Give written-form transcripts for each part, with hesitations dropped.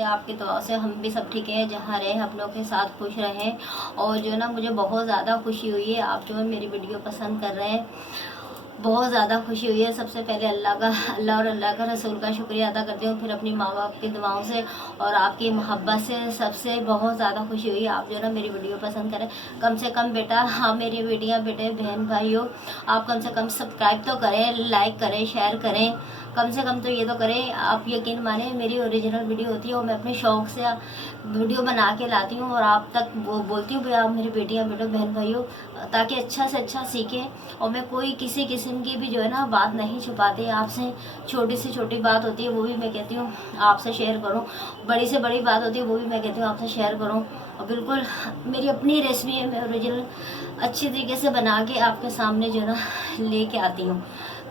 ये आपकी दुआओं से हम भी सब ठीक है, जहाँ रहे आप लोगों के साथ खुश रहें। और जो ना मुझे बहुत ज़्यादा खुशी हुई है, आप जो है मेरी वीडियो पसंद कर रहे हैं, बहुत ज़्यादा खुशी हुई है। सबसे पहले अल्लाह और अल्लाह का रसूल का शुक्रिया अदा करती हूँ, फिर अपनी माँ बाप की दुआओं से और आपकी मोहब्बत से सबसे बहुत ज़्यादा खुशी हुई है। आप जो ना मेरी वीडियो पसंद करें, कम से कम बेटा, हाँ मेरी बेटियाँ बेटे बहन भाई हो, आप कम से कम सब्सक्राइब तो करें, लाइक करें, शेयर करें, कम से कम तो ये तो करें। आप यकीन माने मेरी ओरिजिनल वीडियो होती है और मैं अपने शौक़ से वीडियो बना के लाती हूँ और आप तक वो बोलती हूँ भैया आप मेरी बेटियाँ बेटो बहन भाई हो, ताकि अच्छा से अच्छा सीखें। और मैं कोई किसी किस्म की भी जो है ना बात नहीं छुपाती, आपसे छोटी से छोटी बात होती है वो भी मैं कहती हूँ आपसे शेयर करूँ, बड़ी से बड़ी बात होती है वो भी मैं कहती हूँ आपसे शेयर करूँ। और बिल्कुल मेरी अपनी रेसिपी है, मैं ओरिजिनल अच्छी तरीके से बना के आपके सामने जो है ना लेके आती हूँ।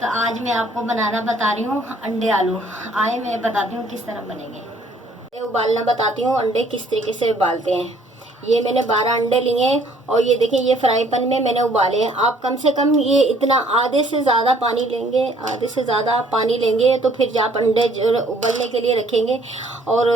तो आज मैं आपको बनाना बता रही हूँ अंडे आलू। आए मैं बताती हूँ किस तरह बनेंगे। उबालना बताती हूँ अंडे किस तरीके से उबालते हैं। ये मैंने 12 अंडे लिए हैं और ये देखिए ये फ्राई पैन में मैंने उबाले हैं। आप कम से कम ये इतना आधे से ज़्यादा पानी लेंगे, आधे से ज़्यादा पानी लेंगे तो फिर आप अंडे उबलने के लिए रखेंगे। और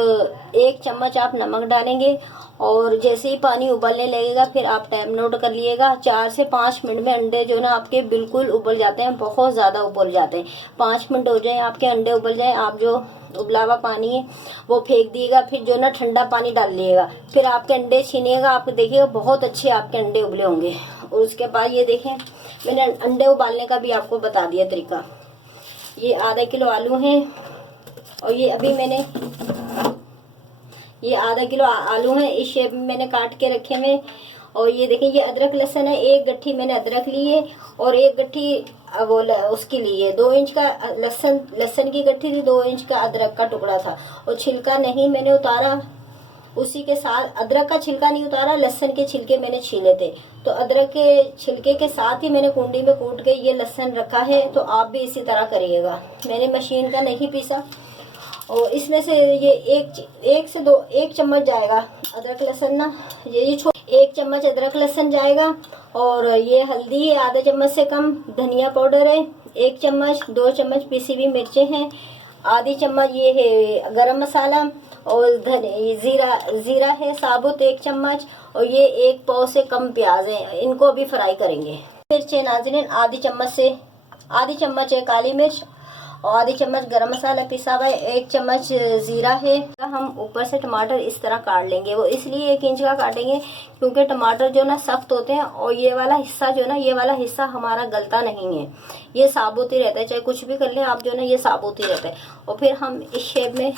1 चम्मच आप नमक डालेंगे और जैसे ही पानी उबलने लगेगा फिर आप टाइम नोट कर लिएगा। 4 से 5 मिनट में अंडे जो ना आपके बिल्कुल उबल जाते हैं, बहुत ज़्यादा उबल जाते हैं। 5 मिनट हो जाए आपके अंडे उबल जाए, आप जो उबला हुआ पानी है वो फेंक दिएगा, फिर जो ना ठंडा पानी डाल लिएगा, फिर आपके अंडे छीनिएगा, आप देखिएगा बहुत अच्छे आपके अंडे उबले होंगे। और उसके बाद ये देखें मैंने अंडे उबालने का भी आपको बता दिया तरीका। ये आधा किलो आलू हैं और ये अभी मैंने ये आधा किलो आलू हैं, इस शेप में मैंने काट के रखे हुए। और ये देखें ये अदरक लहसुन है, 1 गट्ठी मैंने अदरक ली है और 1 गट्ठी वो उसकी ली है। 2 इंच का लहसुन की गट्ठी थी, 2 इंच का अदरक का टुकड़ा था और छिलका नहीं मैंने उतारा। उसी के साथ अदरक का छिलका नहीं उतारा, लहसुन के छिलके मैंने छीले थे, तो अदरक के छिलके के साथ ही मैंने कुंडी में कूट के ये लहसुन रखा है। तो आप भी इसी तरह करिएगा, मैंने मशीन का नहीं पीसा। और इसमें से ये एक चम्मच जाएगा अदरक लहसुन ना, ये 1 चम्मच अदरक लहसुन जाएगा। और ये हल्दी है आधा चम्मच से कम, धनिया पाउडर है 1 चम्मच, 2 चम्मच पिसी हुई मिर्चें हैं, आधी चम्मच ये है गरम मसाला और जीरा है साबुत 1 चम्मच। और ये 1 पाव से कम प्याज है, इनको भी फ्राई करेंगे। मिर्च है नाज़रीन आधी चम्मच है काली मिर्च और आधी चम्मच गरम मसाला पिसा हुआ है, 1 चम्मच जीरा है। हम ऊपर से टमाटर इस तरह काट लेंगे, वो इसलिए 1 इंच का काटेंगे क्योंकि टमाटर जो ना सख्त होते हैं और ये वाला हिस्सा जो ना ये वाला हिस्सा हमारा गलता नहीं है, ये साबुत ही रहता है, चाहे कुछ भी कर लें आप जो ना ये साबुत ही रहता है। और फिर हम इस शेप में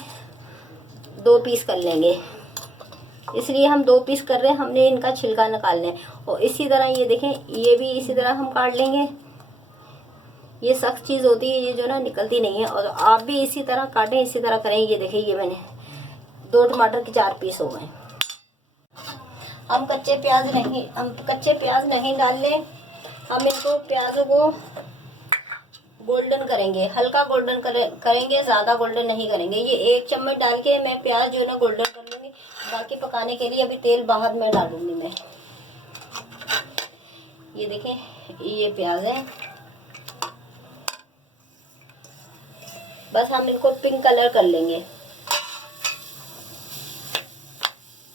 2 पीस कर लेंगे, इसलिए हम 2 पीस कर रहे हैं, हमने इनका छिलका निकालना है। और इसी तरह ये देखें ये भी इसी तरह हम काट लेंगे, ये सख्त चीज़ होती है ये जो ना निकलती नहीं है। और आप भी इसी तरह काटें, इसी तरह करें। ये देखिए ये मैंने 2 टमाटर के 4 पीस हो गए। हम कच्चे प्याज नहीं डाल लें, हम इनको प्याजों को गोल्डन करेंगे, हल्का गोल्डन करेंगे, ज़्यादा गोल्डन नहीं करेंगे। ये 1 चम्मच डाल के मैं प्याज जो है ना गोल्डन कर लूँगी, बाकी पकाने के लिए अभी तेल बाहर में डालूँगी मैं। ये देखें ये प्याज है, बस हम इनको पिंक कलर कर लेंगे।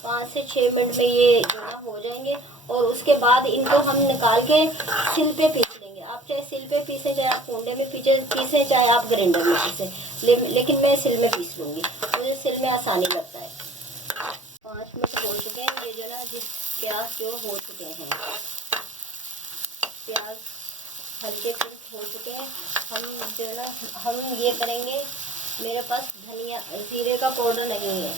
5 से 6 मिनट में ये जो ना हो जाएंगे। और उसके बाद इनको हम निकाल के सिल पे पीस लेंगे। आप चाहे सिल पे पीसें, चाहे आप कूंडे में पीसें, चाहे आप ग्राइंडर में पीसें, लेकिन मैं सिल में पीस लूँगी, मुझे सिल में आसानी लगता है। 5 मिनट हो चुके हैं, ये जो ना प्याज जो हो चुके हैं, प्याज हल्के पिंक हो चुके हैं। हम जो है ना हम ये करेंगे, मेरे पास जीरे का पाउडर नहीं है,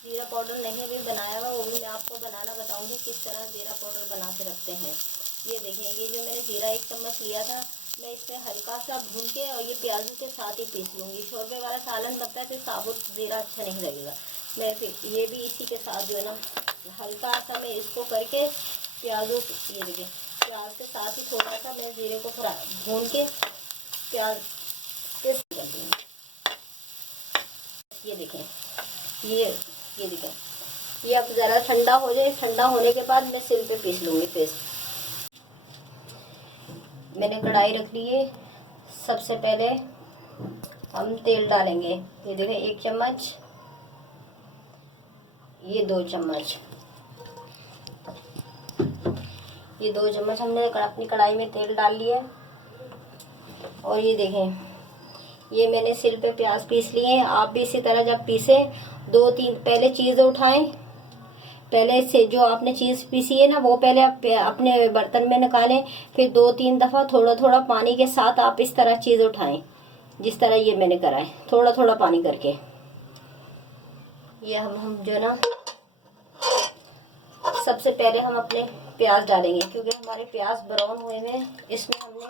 जीरा पाउडर नहीं अभी बनाया हुआ, वो भी मैं आपको बनाना बताऊंगी किस तरह जीरा पाउडर बना के रखते हैं। ये देखें ये जो मैंने जीरा 1 चम्मच लिया था, मैं इसमें हल्का सा भून के और ये प्याजों के साथ ही पीस लूँगी। शोरबे वाला सालन लगता है फिर साबुत जीरा अच्छा नहीं लगेगा, मैं फिर ये भी इसी के साथ जो है ना हल्का सा मैं इसको करके प्याजों, ये देखिए प्याज के साथ ही थोड़ा सा मैं जीरे को भून के प्याज के कर दूँगी। ये देखें ये देखें ये अब ज़रा ठंडा हो जाए, ठंडा होने के बाद मैं सिल पे पीस लूँगी पेस्ट। मैंने कढ़ाई रख ली है, सबसे पहले हम तेल डालेंगे। ये देखें 1 चम्मच, ये 2 चम्मच, ये 2 चम्मच हमने अपनी कढ़ाई में तेल डाल लिया। और ये देखें, ये मैंने सिल पे प्याज पीस लिए हैं। आप भी इसी तरह जब पीसें 2-3 पहले चीज़ें उठाएं, पहले से जो आपने चीज़ पीसी है ना वो पहले आप अपने बर्तन में निकालें, फिर 2-3 दफ़ा थोड़ा थोड़ा पानी के साथ आप इस तरह चीज़ उठाएं, जिस तरह ये मैंने करा है, थोड़ा थोड़ा पानी करके। ये हम जो ना सबसे पहले हम अपने प्याज डालेंगे, क्योंकि हमारे प्याज ब्राउन हुए में, इसमें हमने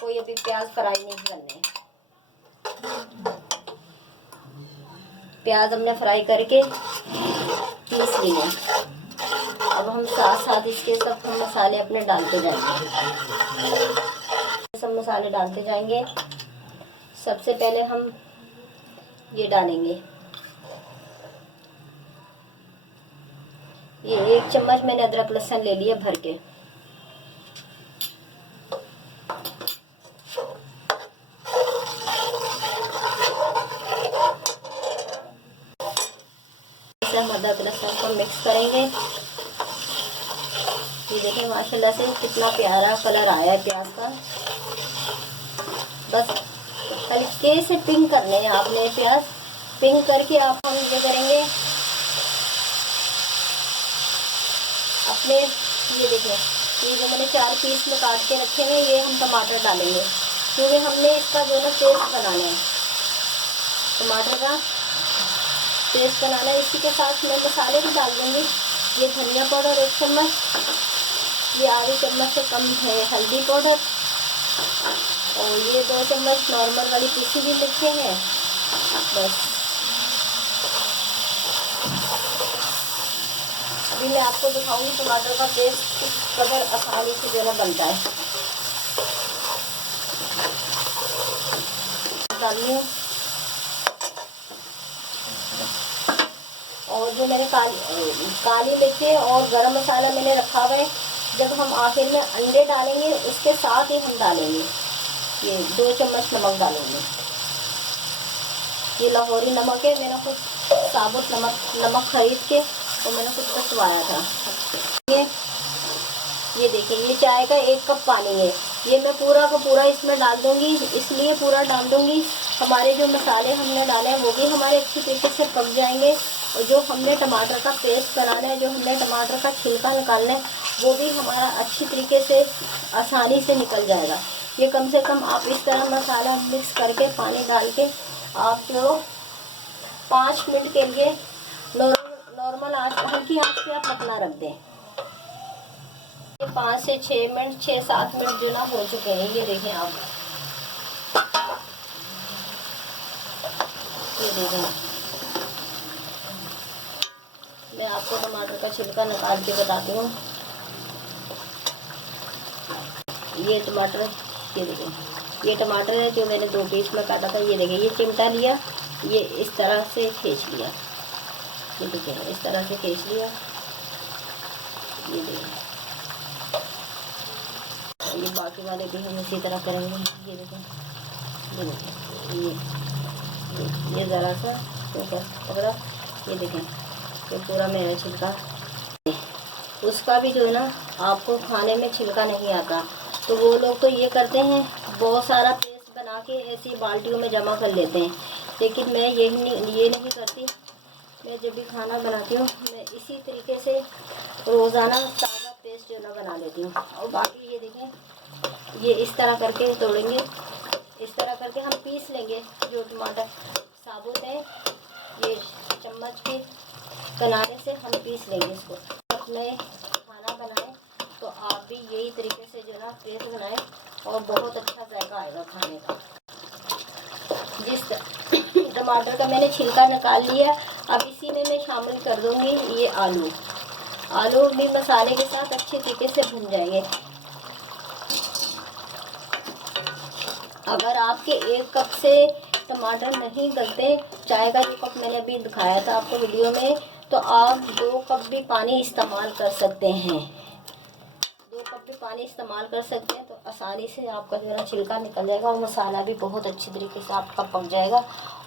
कोई अभी प्याज फ्राई नहीं करने। प्याज हमने फ्राई करके पीस लिए। अब हम साथ साथ इसके सब हम मसाले अपने डालते जाएंगे, सब मसाले डालते जाएंगे। सबसे पहले हम ये डालेंगे, ये 1 चम्मच मैंने अदरक लहसुन ले लिया भर के। हम अदरक लहसुन को मिक्स करेंगे। ये देखिए माशाल्लाह से कितना प्यारा कलर आया है प्याज का। बस हल्के से पिंक करने हैं आपने प्याज। पिंक करके आप हम ये करेंगे अपने, ये देखिए ये जो मैंने 4 पीस में काट के रखे हैं, ये हम टमाटर डालेंगे, क्योंकि हमने इसका जो है पेस्ट बनाना है, टमाटर का पेस्ट बनाना है। इसी के साथ मैं मसाले भी डाल दूँगी। ये धनिया पाउडर 1 चम्मच, ये आधे चम्मच से कम है हल्दी पाउडर, और ये 2 चम्मच नॉर्मल वाली पीसी भी मिर्चें हैं। बस अभी मैं आपको दिखाऊंगी टमाटर का पेस्ट किस कदर आसानी से जो है बनता है। डालिए, और जो मैंने काली मिर्चें और गरम मसाला मैंने रखा हुआ है, जब हम आखिर में अंडे डालेंगे उसके साथ ही हम डालेंगे। ये 2 चम्मच नमक डालेंगे। ये लाहौरी नमक है, मैंने कुछ साबुत नमक खरीद के और मैंने कुछ बचवाया था। ये देखिए ये चाय का 1 कप पानी है, ये मैं पूरा का पूरा इसमें डाल दूंगी। इसलिए पूरा डाल दूंगी, हमारे जो मसाले हमने डाले हैं वो भी हमारे अच्छी तरीके से पक जाएंगे, और जो हमने टमाटर का पेस्ट बनाना है, जो हमने टमाटर का छिलका निकालना है, वो भी हमारा अच्छी तरीके से आसानी से निकल जाएगा। ये कम से कम आप इस तरह मसाला मिक्स करके पानी डाल के आप जो 5 मिनट के लिए नॉर्मल आंच, हल्की आंच पे आप पकना रख दें। 5 से 6 मिनट 6-7 मिनट जो ना हो चुके हैं। ये देखें आप, ये देखें मैं आपको टमाटर का छिलका निकाल के बताती हूँ। ये टमाटर, ये देखें ये टमाटर है जो मैंने 2 पीस में काटा था। ये देखें ये चिमटा लिया, ये इस तरह से खींच लिया, ये देखें इस तरह से खींच लिया। ये देखें, ये बाकी वाले भी हम इसी तरह करेंगे। ये देखें, ये देखें ये ज़रा सा ऊपर पकड़ा, ये देखें ये पूरा मेरा छिलका। उसका भी जो है ना आपको खाने में छिलका नहीं आता, तो वो लोग तो ये करते हैं बहुत सारा पेस्ट बना के ऐसी बाल्टियों में जमा कर लेते हैं, लेकिन मैं ये नहीं करती। मैं जब भी खाना बनाती हूँ मैं इसी तरीके से रोज़ाना ताज़ा पेस्ट जो ना बना लेती हूँ। और बाकी ये देखें ये इस तरह करके तोड़ेंगे, इस तरह करके हम पीस लेंगे। जो टमाटर साबुत है ये चम्मच के किनारे से हम पीस लेंगे इसको। अपने खाना बनाएं तो आप भी यही तरीके से जो ना पेस्ट बनाएं, और बहुत अच्छा जायका आएगा खाने का। जिस टमाटर का मैंने छिलका निकाल लिया, अब इसी में मैं शामिल कर दूंगी ये आलू। आलू भी मसाले के साथ अच्छे तरीके से भुन जाएंगे। अगर आपके 1 कप से टमाटर नहीं गलते, चाय का जो कप मैंने अभी दिखाया था आपको वीडियो में, तो आप 2 कप भी पानी इस्तेमाल कर सकते हैं। 2 कप भी पानी इस्तेमाल कर सकते हैं, तो आसानी से आपका जो ना छिलका निकल जाएगा और मसाला भी बहुत अच्छी तरीके से आपका पक जाएगा।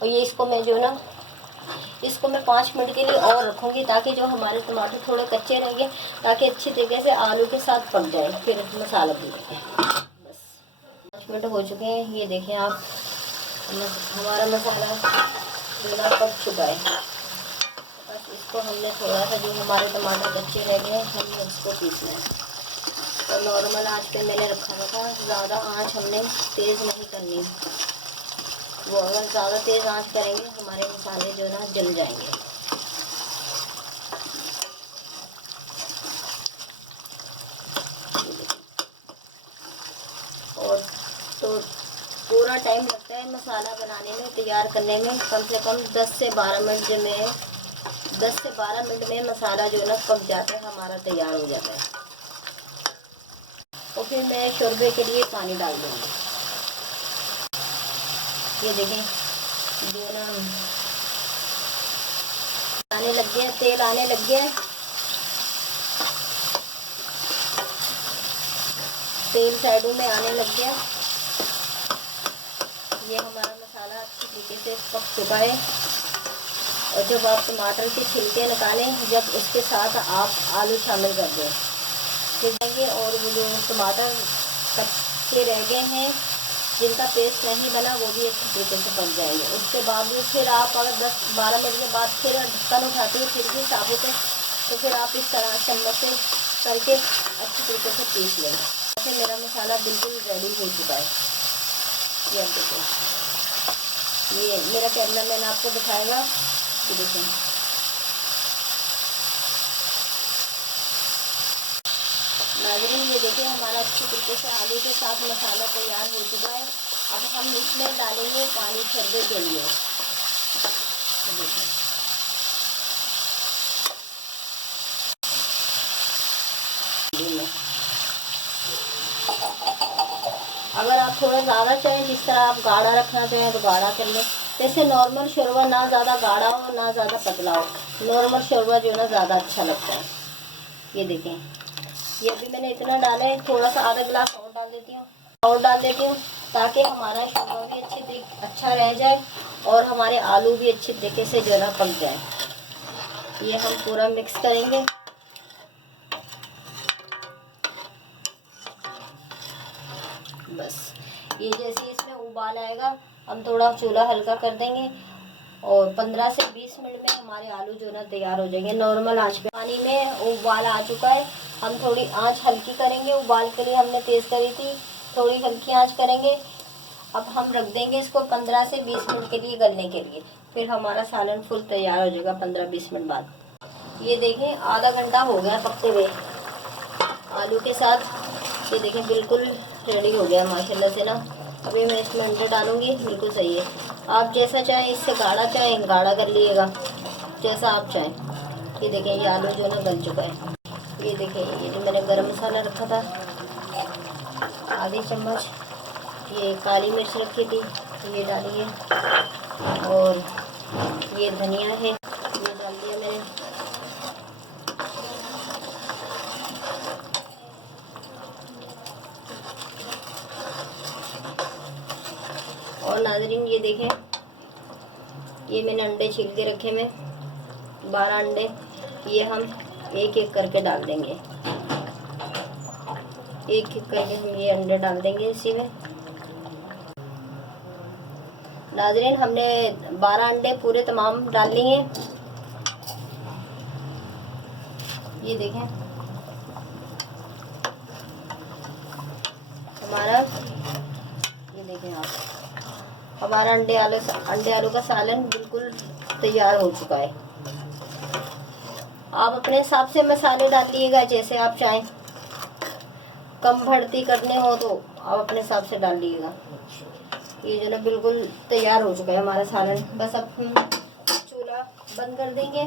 और ये इसको मैं जो ना इसको मैं 5 मिनट के लिए और रखूँगी ताकि जो हमारे टमाटर थोड़े कच्चे रहेंगे, ताकि अच्छी तरीके से आलू के साथ पक जाए। फिर मसाला भूनेंगे। बस 5 मिनट हो चुके हैं। ये देखें आप, हमारा मसाला पूरा पक चुका है। बस इसको हमने थोड़ा सा, जो हमारे टमाटर कच्चे रह गए हैं, हमने इसको पीसना है। तो नॉर्मल आंच पे मैंने रखा हुआ था, ज़्यादा आंच हमने तेज़ नहीं करनी। वो अगर ज़्यादा तेज़ आंच करेंगे हमारे मसाले जो ना जल जाएंगे। और तो पूरा टाइम लगता है मसाला बनाने में, तैयार करने में। कम से कम 10 से 12 मिनट में 10 से 12 मिनट में मसाला जो है ना पक जाता है, हमारा तैयार हो जाता है। और फिर मैं शोरबे के लिए पानी डाल दूँगी। ये देखें जो ना आने लग गया, तेल आने लग गया है। तेल साइडों में आने लग गया। ये हमारा मसाला अच्छी तरीके से पक चुका है। और जब आप टमाटर के छिलके निकालें, जब उसके साथ आप आलू शामिल कर दें, फिर देंगे। और वो जो टमाटर कच्चे रह गए हैं, जिनका पेस्ट नहीं बना, वो भी अच्छी तरीके से पक जाएंगे। उसके बाद फिर आप अगर 10-12 मिनट के बाद फिर ढक्कन उठाते हैं, फिर भी साबुत है, तो फिर आप इस तरह चम्मच से करके अच्छी तरीके से पीस लेंगे। ऐसे मेरा मसाला बिल्कुल रेडी हो चुका है। ये आप देखिए, ये मेरा कैमरा मैन आपको दिखाएगा कि देखें। नाज़रीन ये देखिए, हमारा अच्छी तरीके से आलू के साथ मसाला तैयार हो चुका है। अब हम इसमें डालेंगे पानी शोरबे के लिए। अगर आप थोड़ा ज़्यादा चाहें, जिस तरह आप गाढ़ा रखना चाहें तो गाढ़ा कर लें। जैसे नॉर्मल शोरबा ना ज़्यादा गाढ़ा हो ना ज़्यादा पतला हो, नॉर्मल शोरबा जो है ना ज़्यादा अच्छा लगता है। ये देखें, ये अभी मैंने इतना डाला है, थोड़ा सा आधा गिलास और डाल देती हूँ ताकि हमारा शोरबा भी अच्छा रह जाए और हमारे आलू भी अच्छी तरीके से जो है ना पक जाए। ये हम पूरा मिक्स करेंगे। बस ये जैसे इसमें उबाल आएगा, हम थोड़ा चूल्हा हल्का कर देंगे और 15 से 20 मिनट में हमारे आलू जो ना तैयार हो जाएंगे। नॉर्मल आंच पे पानी में उबाल आ चुका है। हम थोड़ी आंच हल्की करेंगे, उबाल के लिए हमने तेज़ करी थी, थोड़ी हल्की आंच करेंगे। अब हम रख देंगे इसको 15 से 20 मिनट के लिए गलने के लिए। फिर हमारा सालन फुल तैयार हो जाएगा 15-20 मिनट बाद। ये देखें, आधा घंटा हो गया पकते हुए आलू के साथ। ये देखें बिल्कुल रेडी हो गया माशाल्लाह से ना। अभी मैं इसमें अंडे डालूंगी। बिल्कुल सही है, आप जैसा चाहें, इससे गाढ़ा चाहें गाढ़ा कर लीजिएगा, जैसा आप चाहें। ये देखें, ये आलू जो ना गल चुका है। ये देखें, ये जो मैंने गरम मसाला रखा था आधी चम्मच, ये काली मिर्च रखी थी, ये डाली है। और ये धनिया है, ये डाल दिया मैंने। और नाज़रीन ये देखें, ये मैंने अंडे छील के रखे में 12 अंडे, ये हम एक एक करके डाल देंगे। एक एक करके हम ये अंडे डाल देंगे इसी में। नाज़रीन हमने 12 अंडे पूरे तमाम डाल लिए। ये देखें हमारा, ये देखें आप, हमारा अंडे आलू का सालन बिल्कुल तैयार हो चुका है। आप अपने हिसाब से मसाले डालिएगा, जैसे आप चाहें। कम बढ़ती करने हो तो आप अपने हिसाब से डाल लीजिएगा। ये जो ना बिल्कुल तैयार हो चुका है हमारा सालन। बस अब हम चूल्हा बंद कर देंगे।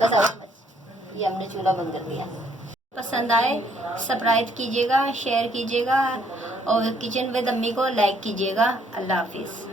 बस अब ये हमने चूल्हा बंद कर दिया। पसंद आए सब्सक्राइब कीजिएगा, शेयर कीजिएगा और किचन विद अम्मी को लाइक कीजिएगा। अल्लाह हाफिज़।